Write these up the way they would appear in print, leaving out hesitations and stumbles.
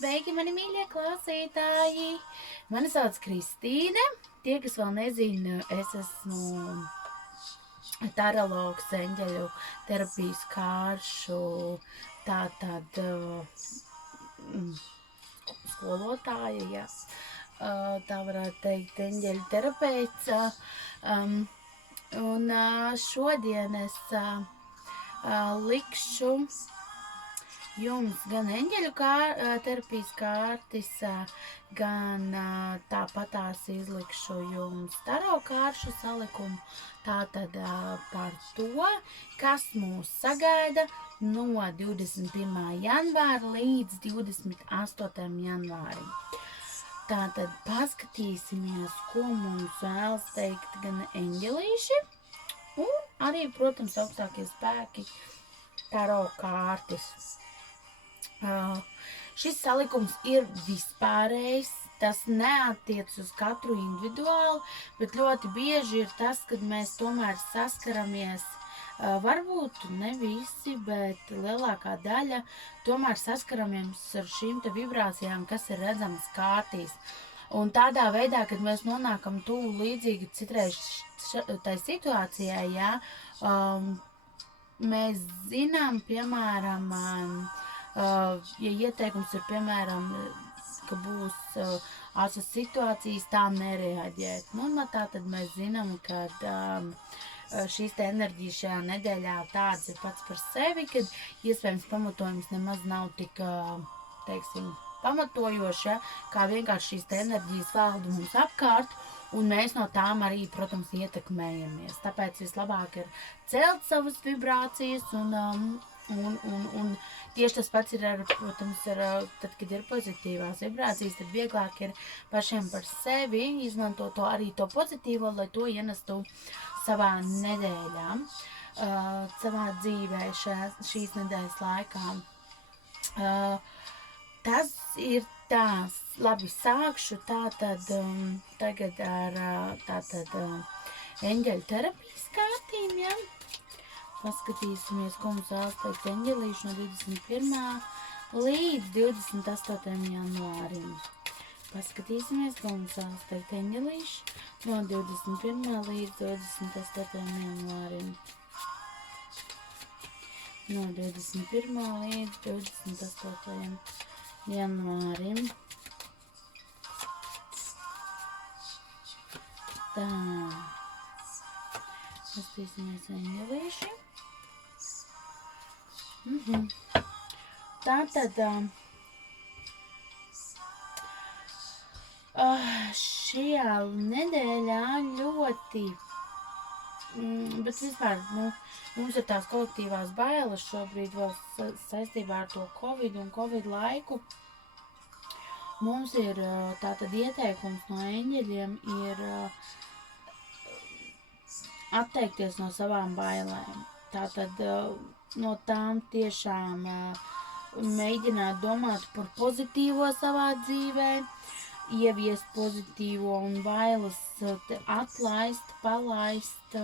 Sveiki, mani mīļie klausītāji! Mani sauc Kristīne. Tie, kas vēl nezina, es esmu tarologs, eņģeļu terapijas kāršu, tātad skolotāja, jā. Tā varētu teikt, eņģeļu terapeits. Un šodien es likšu jums gan eņģeļu terapijas kārtis, gan tāpatās izlikšu jums taro kāršu salikumu, tātad par to, kas mūs sagaida no 21. janvāra līdz 28. janvārim. Tātad paskatīsimies, ko mums vēlas teikt gan eņģelīši, un arī, protams, augstākie spēki taro kārtis. Šis salikums ir vispārējs, tas neattiec uz katru individuāli, bet ļoti bieži ir tas, kad mēs tomēr saskaramies, varbūt ne visi, bet lielākā daļa tomēr saskaramies ar šīm te vibrācijām, kas ir redzamas kārtīs. Un tādā veidā, kad mēs nonākam tuvu līdzīgi citreiz tai situācijai, jā, mēs zinām, piemēram, ja ieteikums ir, piemēram, ka būs asas situācijas, tām nereaģēt. Nu, tā tad mēs zinām, ka šīs te enerģijas šajā nedēļā tādas ir pats par sevi, kad iespējams pamatojums nemaz nav tik, teiksim, pamatojoši, ja, kā vienkārši šīs te enerģijas valda mums apkārt, un mēs no tām arī, protams, ietekmējamies. Tāpēc vislabāk ir celt savas vibrācijas un tieši tas pats ir, protams, tad, kad ir pozitīvās vibrācijas, tad vieglāk ir pašiem par sevi izmantot arī to pozitīvo, lai to ienestu savā nedēļā, savā dzīvē šīs nedēļas laikā. Tas ir tās. Labi, sākšu tātad tagad ar eņģeļu terapijas kārtīm, ja? Paskatīsimies, ko mums vēlas teikt eņģelīši no 21. līdz 28. janvārim. Paskatīsimies, ko mums vēlas teikt eņģelīši no 21. līdz 28. janvārim. No 21. līdz 28. janvārim. Tā. Paskatīsimies eņģelīši. Tātad šajā nedēļā ļoti, bet vispār, mums ir tās kolektīvās bailes šobrīd vēl saistībā ar to Covid un Covid laiku. Mums ir tātad ieteikums no eņģeļiem ir atteikties no savām bailēm. Tātad no tām tiešām mēģināt domāt par pozitīvo savā dzīvē, ieviest pozitīvo un bailes atlaist, palaist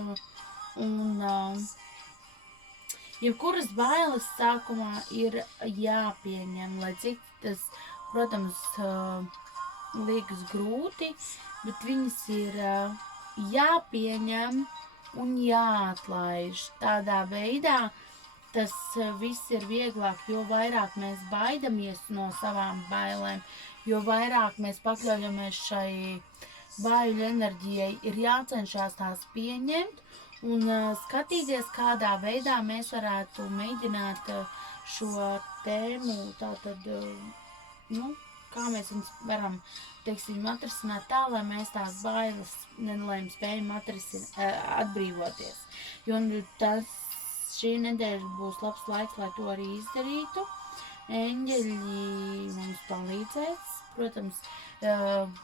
un jebkuras bailes sākumā ir jāpieņem, lai cik tas, protams, liekas grūti, bet viņas ir jāpieņem un jāatlaiž. Tādā veidā tas viss ir vieglāk, jo vairāk mēs baidamies no savām bailēm, jo vairāk mēs pakļaujamies šai baiļu enerģijai, ir jācenšās tās pieņemt un skatīties, kādā veidā mēs varētu mēģināt šo tēmu, tātad, kā mēs viņus varam, teiksim, atrisināt tā, lai mēs tās bailes spējam atbrīvoties. Jo šī nedēļa būs labs laiks, lai to arī izdarītu. Eņģeļi mums palīdzēs. Protams,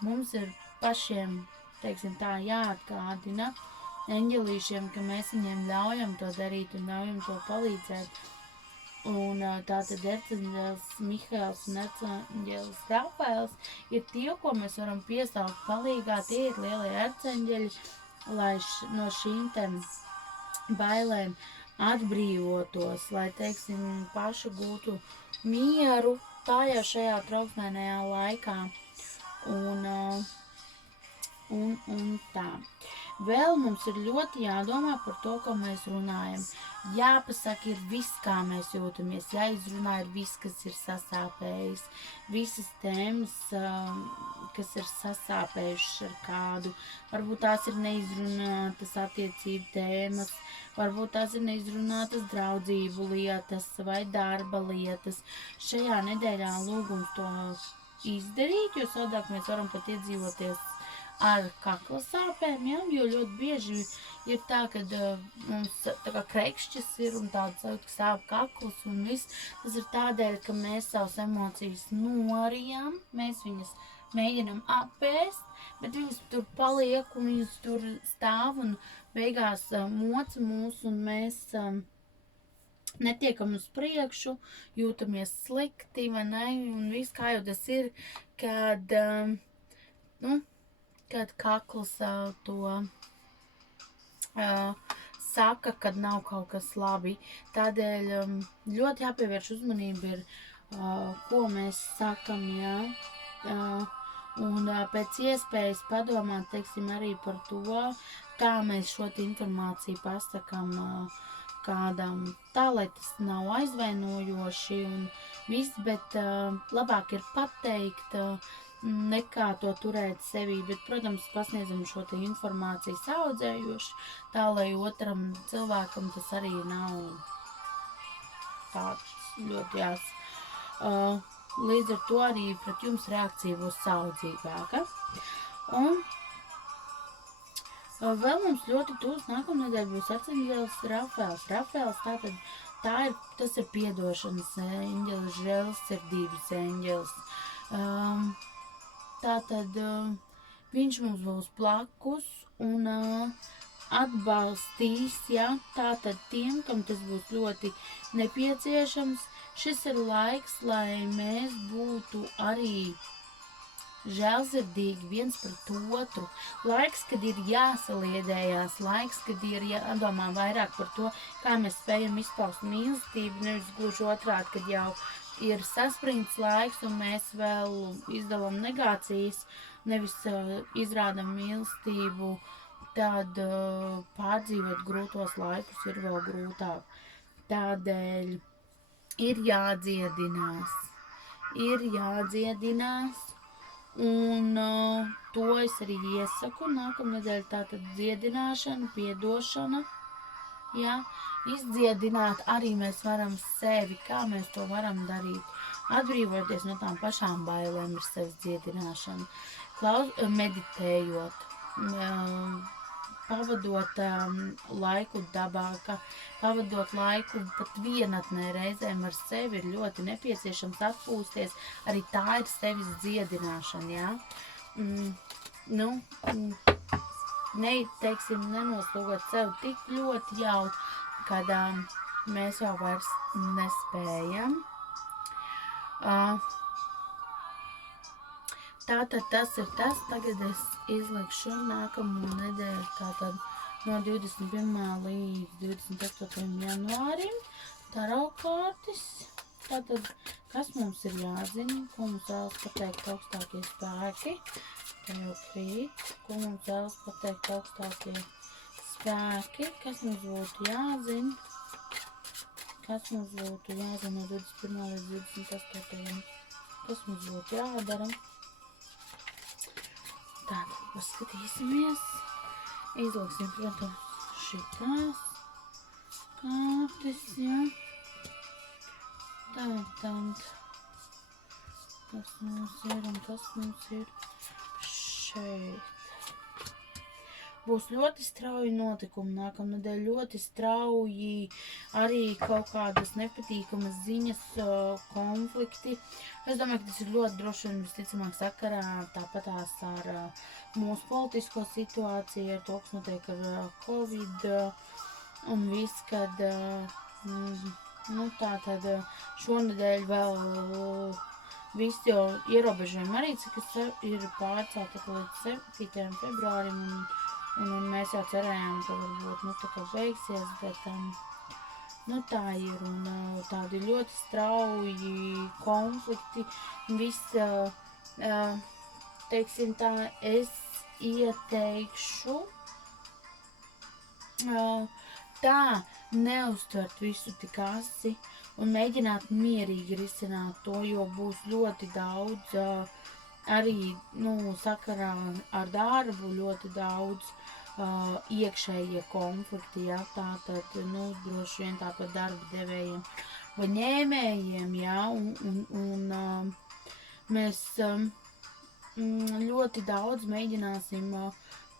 mums ir pašiem, teiksim tā, jāatgādina eņģelīšiem, ka mēs viņiem ļaujam to darīt un ļaujam to palīdzēt. Un tātad Erceņģelis Mihails un Erceņģelis Rafaels ir tie, ko mēs varam piesaukt palīgā. Tie ir lielie erceņģeļi, lai no šīm te bailēm atbrīvotos, lai, teiksim, paši gūtu mieru tā jau šajā trauksmēnajā laikā. Un tā. Vēl mums ir ļoti jādomā par to, ko mēs runājam. Jāpasaka ir viss, kā mēs jūtamies. Jāizrunā ir viss, kas ir sasāpējis. Visas tēmas, kas ir sasāpējušas ar kādu. Varbūt tās ir neizrunātas attiecību tēmas. Varbūt tās ir neizrunātas draudzību lietas vai darba lietas. Šajā nedēļā lūgums to izdarīt, jo savādāk mēs varam pat iedzīvoties ar kakla sāpēm, ja? Jo ļoti bieži ir tā, ka mums tā kā krekšķis ir un tāds sāp kakls un viss. Tas ir tādēļ, ka mēs savas emocijas norijām, mēs viņas mēģinam apēst, bet viņas tur paliek un viņas tur stāv un beigās moca mūs un mēs netiekam uz priekšu, jūtamies slikti, vai ne? Un viss kā jau tas ir, kad, kad kakls to saka, kad nav kaut kas labi. Tādēļ ļoti jāpievērš uzmanība ir, ko mēs sakam, jā. Un pēc iespējas padomāt, teiksim, arī par to, kā mēs šo informāciju pasakam kādam, tā, lai tas nav aizvainojoši un viss, bet labāk ir pateikt, nekā to turēt sevī, bet, protams, pasniedzam šo te informāciju saudzējoši, tā, lai otram cilvēkam tas arī nav tāds ļoti jās. Līdz ar to arī pret jums reakcija būs saudzīgāka. Un vēl mums ļoti tūs nākamnedēļ būs arcangēlis Rafaels. Rafaels tas ir piedošanas eņģelis, žēlsirdības eņģelis. Tātad viņš mums būs blakus un atbalstīs, ja, tātad tiem, kam tas būs ļoti nepieciešams. Šis ir laiks, lai mēs būtu arī žēlsirdīgi viens pret otru. Laiks, kad ir jāsaliedējās, laiks, kad ir jādomā vairāk par to, kā mēs spējam izpaust mīlestību, nevis gluži otrādi, kad jau ir saspringts laiks un mēs vēl izdalām negācijas, nevis izrādam mīlestību, tad pārdzīvot grūtos laikus ir vēl grūtāk. Tādēļ ir jādziedinās. Un to es arī iesaku nākamnedēļ, tātad dziedināšana, piedošana. Ja, izdziedināt arī mēs varam sevi, kā mēs to varam darīt. Atbrīvoties no tām pašām bailēm ir sevis dziedināšana. Meditējot, pavadot laiku dabā, pavadot laiku pat vienatnē reizēm ar sevi ir ļoti nepieciešams atpūsties. Arī tā ir sevis dziedināšana, ja. Nenoslogot sev tik ļoti jau, kad mēs jau vairs nespējam. Tātad tas ir tas, tagad es izlikšu nākamo nedēļu, tātad no 21. līdz 28. janvārim tarotkārtis. Tātad, kas mums ir jāzina, ko mums vēlas pateikt augstākie spēki. Tā jau krīt, ko mums vēlas pateikt augstākie spēki, kas mums būtu jāzina. Kas mums būtu jāzina no 21. līdz 28. Kas mums būtu jādara. Tātad paskatīsimies. Izliksim, protams, šitās kārtas, jā. Tātad, kas mums ir un kas mums ir šeit. Būs ļoti strauji notikumi nākamnedēļ, ļoti strauji arī kaut kādas nepatīkamas ziņas, konflikti. Es domāju, ka tas ir ļoti droši un visticamāk sakarā tāpatās ar mūsu politisko situāciju, ar to, kas notiek ar Covid un viss, kad tātad šonedēļ vēl visi jau ierobežojumi arī, cik ir pārcelti līdz 7. februārim un mēs jau cerējām, ka varbūt tā kā beigsies, bet Nu tā ir, un tādi ļoti strauji konflikti, viss, teiksim tā, es ieteikšu tā neuztvert visu tik asi un mēģināt mierīgi risināt to, jo būs ļoti daudz arī, sakarā ar darbu ļoti daudz iekšējie konflikti, ja, tātad, droši vien tāpat darba devējiem vai ņēmējiem, ja, un mēs ļoti daudz mēģināsim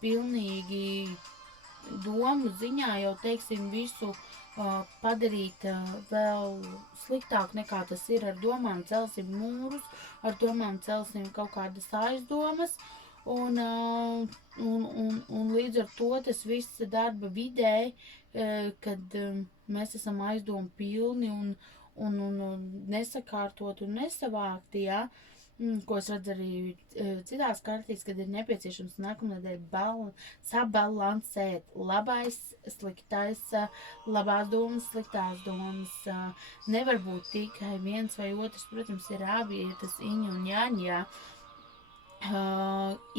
pilnīgi domu ziņā jau, teiksim, visu padarīt vēl sliktāk nekā tas ir. Ar domām celsim mūrus, ar domām celsim kaut kādas aizdomas, un līdz ar to tas viss darba vidē, kad mēs esam aizdomu pilni un nesakārtot un nesavākti, ja, ko es redzu arī citās kartīs, kad ir nepieciešams nākamnedēļ sabalansēt labais, sliktais, labās domas, sliktās domas. Nevar būt tikai viens vai otrs, protams, ir abi, ir tas iņa un jaņa.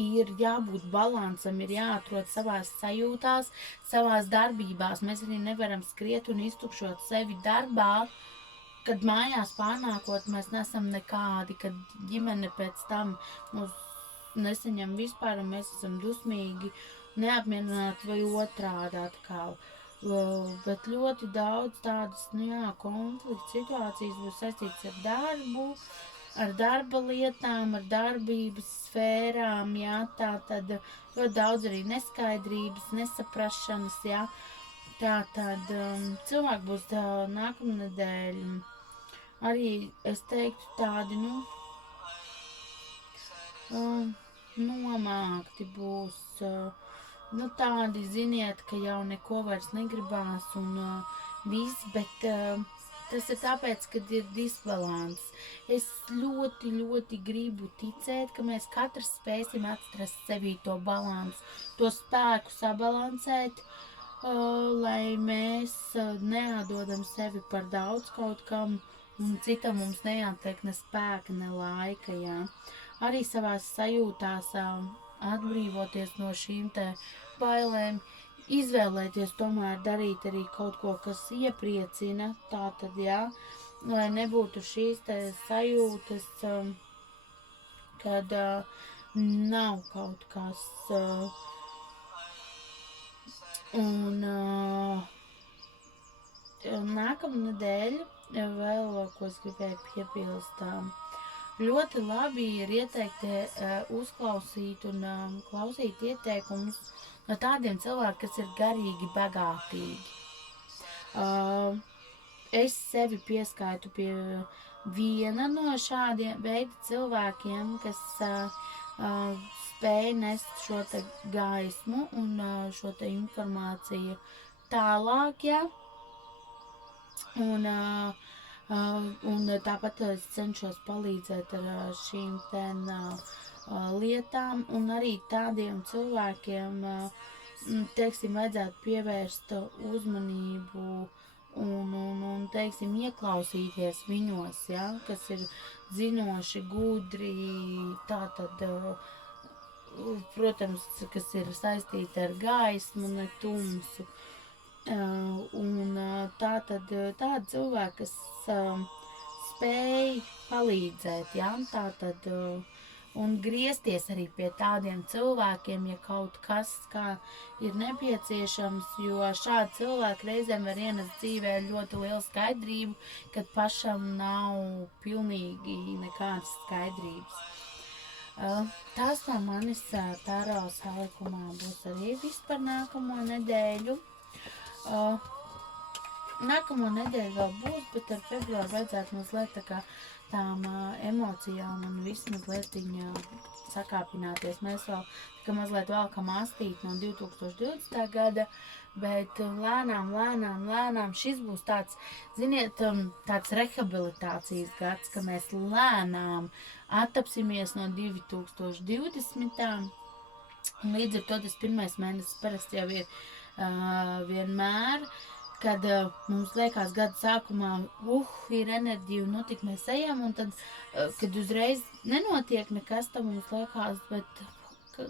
Ir jābūt balansam, ir jāatrod savās sajūtās, savās darbībās. Mēs arī nevaram skriet un iztukšot sevi darbā, kad mājās pārnākot mēs nesam nekādi, kad ģimene pēc tam mūs nesaņem vispār un mēs esam dusmīgi, neapmierināti vai otrādi atkal. Bet ļoti daudz tādas, konflikta situācijas būs saistīts ar darbu, ar darba lietām, ar darbības sfērām, jā, tā tad ļoti daudz arī neskaidrības, nesaprašanas, jā. Tā tad cilvēki būs nākamnedēļ arī, es teiktu, tādi, nomākti būs, tādi, ziniet, ka jau neko vairs negribās un viss, bet tas ir tāpēc, kad ir disbalans. Es ļoti, ļoti gribu ticēt, ka mēs katrs spēsim atrast sevī to balansu, to spēku sabalansēt, lai mēs neatdodam sevi par daudz kaut kam, un citam mums neatliek ne spēka, ne laika, jā. Arī savās sajūtās atbrīvoties no šīm te bailēm, izvēlēties tomēr darīt arī kaut ko, kas iepriecina, tātad, jā, lai nebūtu šīs te sajūtas, kad nav kaut kas, un nākamnedēļ vēl, ko es gribēju piebilst, ļoti labi ir ieteikt uzklausīt un klausīt ieteikumus no tādiem cilvēkiem, kas ir garīgi bagātīgi. Es sevi pieskaitu pie viena no šādiem veida cilvēkiem, kas spēj nest šo te gaismu un šo te informāciju tālāk, ja. Un tāpat es cenšos palīdzēt ar šīm lietām, un arī tādiem cilvēkiem, teiksim, vajadzētu pievērst uzmanību un teiksim, ieklausīties viņos, ja, kas ir zinoši, gudri, tātad, protams, kas ir saistīti ar gaismu, ne tumsu. Un tātad tādi cilvēki, kas spēj palīdzēt, ja, tātad, un griezties arī pie tādiem cilvēkiem, ja kaut kas kā ir nepieciešams, jo šādi cilvēki reizēm var ienest dzīvē ļoti lielu skaidrību, kad pašam nav pilnīgi nekādas skaidrības. Tas no manis taro salikumā būs arī viss par nākamo nedēļu. Nākamo nedēļu vēl būs, bet ar februāru vajadzētu mazliet tā kā tām emocijām un viss mazliet sakāpināties. Mēs vēl mazliet valkam astīt no 2020. gada, bet lēnām šis būs tāds, ziniet, tāds rehabilitācijas gads, ka mēs lēnām attapsimies no 2020. Un līdz ar to tas pirmais mēnesis parasti jau ir vienmēr, kad mums liekas gada sākumā, ir enerģija un tik mēs ejam, un tad, kad uzreiz nenotiek nekas, tad mums liekas, bet,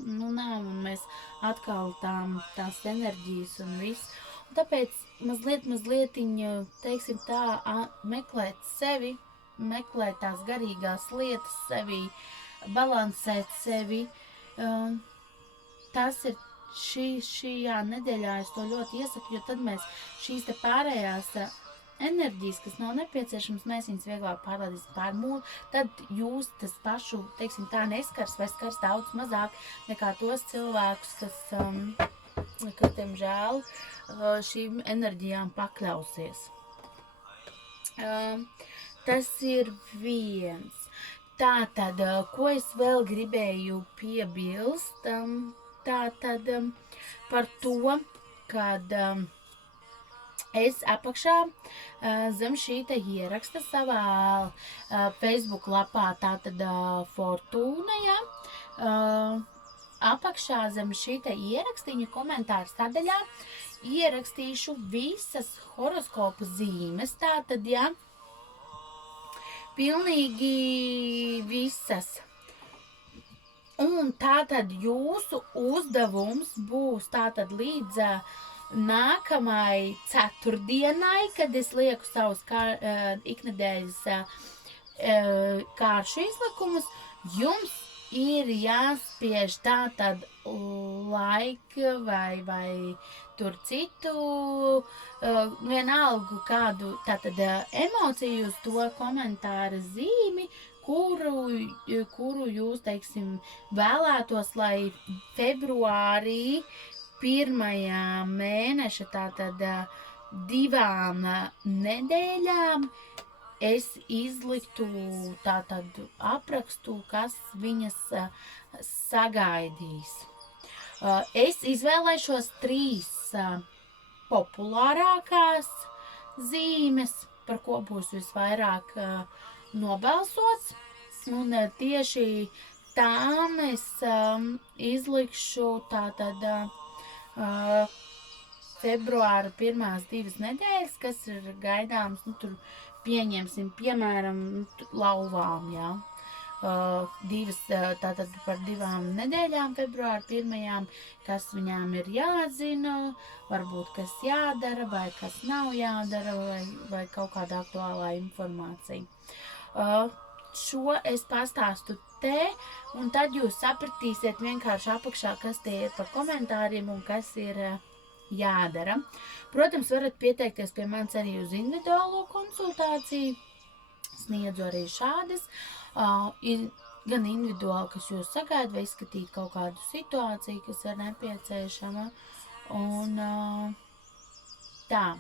nav, un mēs atkal tās enerģijas un viss. Un tāpēc mazliet, teiksim tā, meklēt sevi, meklēt tās garīgās lietas sevi, balansēt sevi. Tas ir šajā nedēļā, es to ļoti iesaku, jo tad mēs šīs te pārējās enerģijas, kas nav nepieciešams, mēs viņas vieglāk pārvaldīsim pār mūsu, tad jūs tas pašu, teiksim tā, neskars vai skars daudz mazāk nekā tos cilvēkus, kas diemžēl, šīm enerģijām pakļausies. Tas ir viens. Tātad, ko es vēl gribēju piebilst, tātad par to, kad es apakšā zem šī te ieraksta savā Facebook lapā, tātad Fortūna, ja, apakšā zem šī te ierakstiņa komentāru sadaļā ierakstīšu visas horoskopu zīmes, tātad, ja, pilnīgi visas. Un tātad jūsu uzdevums būs tātad līdz nākamai ceturtdienai, kad es lieku savus iknedēļas kāršu izlikumus, jums ir jāspiež tātad laika vai tur citu, vienalga kādu tātad emociju uz to komentāra zīmi, kuru jūs, teiksim, vēlētos, lai februārī 1. mēneša, tātad 2 nedēļām, es izliktu tātad aprakstu, kas viņas sagaidīs. Es izvēlēšos 3 populārākās zīmes, par ko būs visvairāk nobalsots, un tieši tām es izlikšu tātad februāra 1. 2 nedēļas, kas ir gaidāms, tur pieņemsim, piemēram, lauvām, jā. 2, tātad par 2 nedēļām februāra 1, kas viņām ir jāzina, varbūt kas jādara, vai kas nav jādara, vai kaut kāda aktuālā informācija. Šo es pastāstu te, un tad jūs sapratīsiet vienkārši apakšā, kas tie ir par komentāriem un kas ir jādara. Protams, varat pieteikties pie manis arī uz individuālo konsultāciju. Sniedzu arī šādas. Ir gan individuāli, kas jūs sagaida, vai izskatīt kaut kādu situāciju, kas ir nepieciešama. Un tā.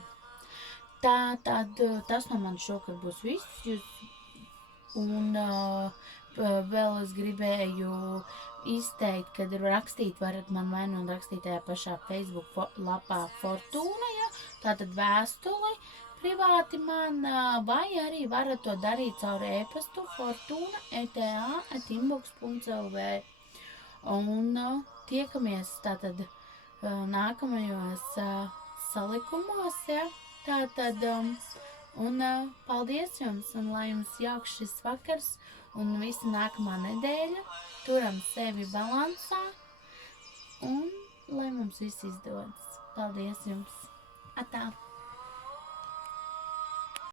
Tad tas no man šokar būs viss. Un vēl es gribēju izteikt, kad rakstīt, varat man vai nu rakstīt tajā pašā Facebook lapā Fortūna, ja, tātad vēstuli privāti man, vai arī varat to darīt caur e-pastu fortuna@inbox.lv. Un tiekamies tātad nākamajos salikumos, ja, tātad, un paldies jums, un lai jums jauks šis vakars, un visa nākamā nedēļa, turam sevi balansā, un lai mums viss izdodas. Paldies jums! Atā!